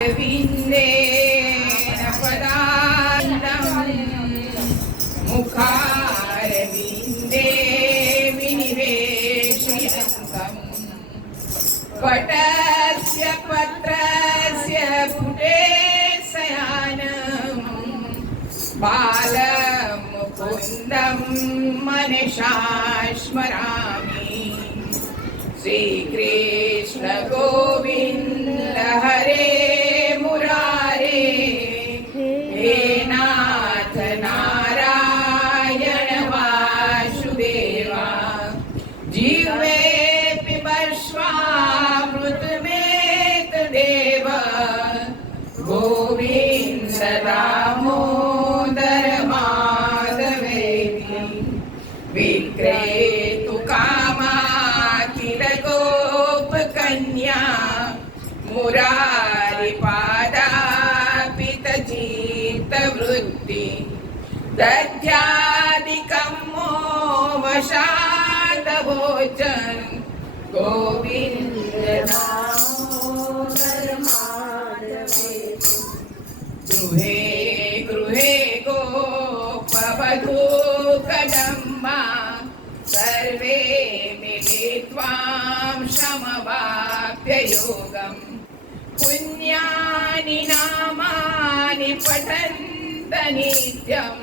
विन्देन पदान्तं मुखारविन्दे विनिवेशयन्तम् पटस्य पत्रस्य पुटे शयानं बालमुकुन्दं मनसा स्मरामि। श्रीकृष्ण गोविन्द हरे मुरारे, हे नाथ नारायण वासुदेवा। जीवे पिबस्वामृतमेतदेव गोविन्द दामोदर माधवेति। विक्रेतु कामाखिल गोपकन्या मुरारिपादापितचित्तवृत्ति। दध्यादिकं मोवशादभोजन गोविन्द दामोदर माधवेति। गृहे गृहे गोपवधू कदम्बा सर्वे मिलित्वा समवाप्ययोगम्। पुण्यानि नामानि पठन्त नित्यं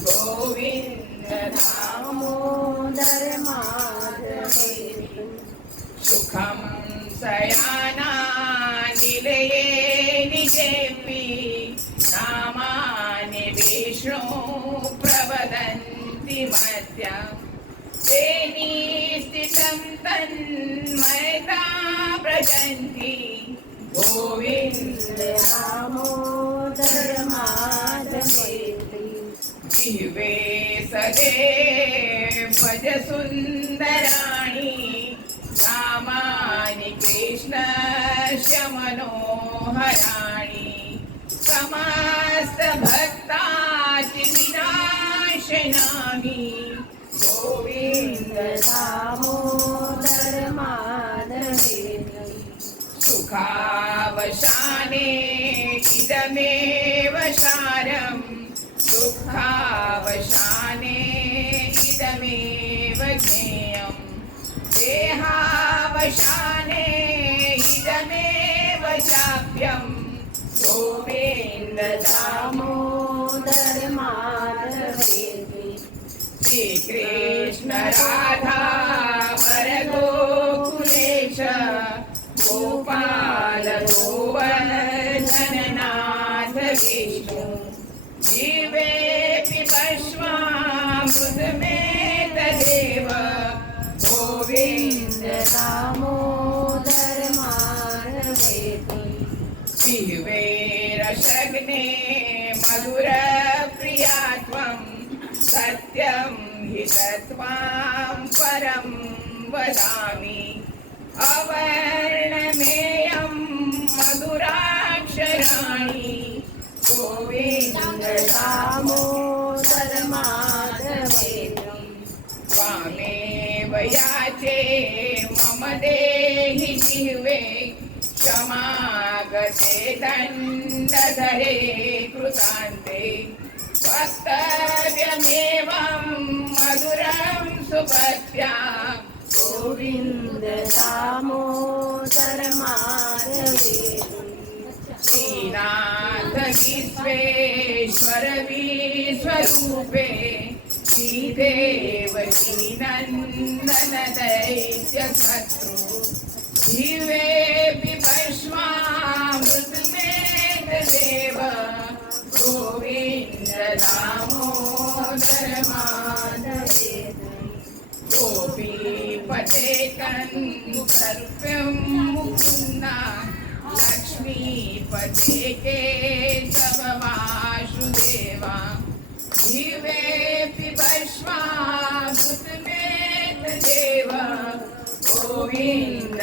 गोविन्द दामोदर माधवेति। सुखं शयनानिलये निजेऽपि नामानि विष्णु प्रवदन्ति मध्यम्। तेनि स्थितं तन्मयता व्रजन्ति गोविन्द दामोदर माधवेति। जीवे सदे भज सुन्दराणि नामानि कृष्णस्य मनोहराणि। समस्त भक्ताति विनाशनानि गोविन्द दामोदर माधवेति। सुखावसाने इदमेव सारं दुःखावसाने इदमेव ज्ञेयम्। देहावसाने इदमेव चाप्यं गोविन्द दामोदर माधवेति। श्रीकृष्ण राधा वर गोकुलेश गोपाल गोवर्धननाथ विष्णु। जीवेऽपि पश्वामृतमेतदेव गोविन्द दामोदर माधवेति। जीवे रसग्ने मधुरप्रिया त्वं सत्यं हि तत्त्वं परं वदामि। अवर्णमेयं मधुराक्षराणि गोविन्द दामोदर माधवेति। त्वामेव याचे मम देहि जीवे क्षमागते दण्डधरे कृतान्ते। वक्तव्यमेवं मधुरं सुभद्र्या गोविन्द दामोदर माधवेति। श्रीनाथ विश्वेश्वर विश्वरूपे श्रीदेवकी नन्दन दैत्य शत्रु। जीवेऽपि पश्वामृतमेतदेव गोविन्द दामोदर माधवेति। गोपीपते कन्दर्पं मुकुन्दा लक्ष्मीपते केशव वासुदेवा। जीवेऽपि पश्वामृतमेतदेव गोविन्द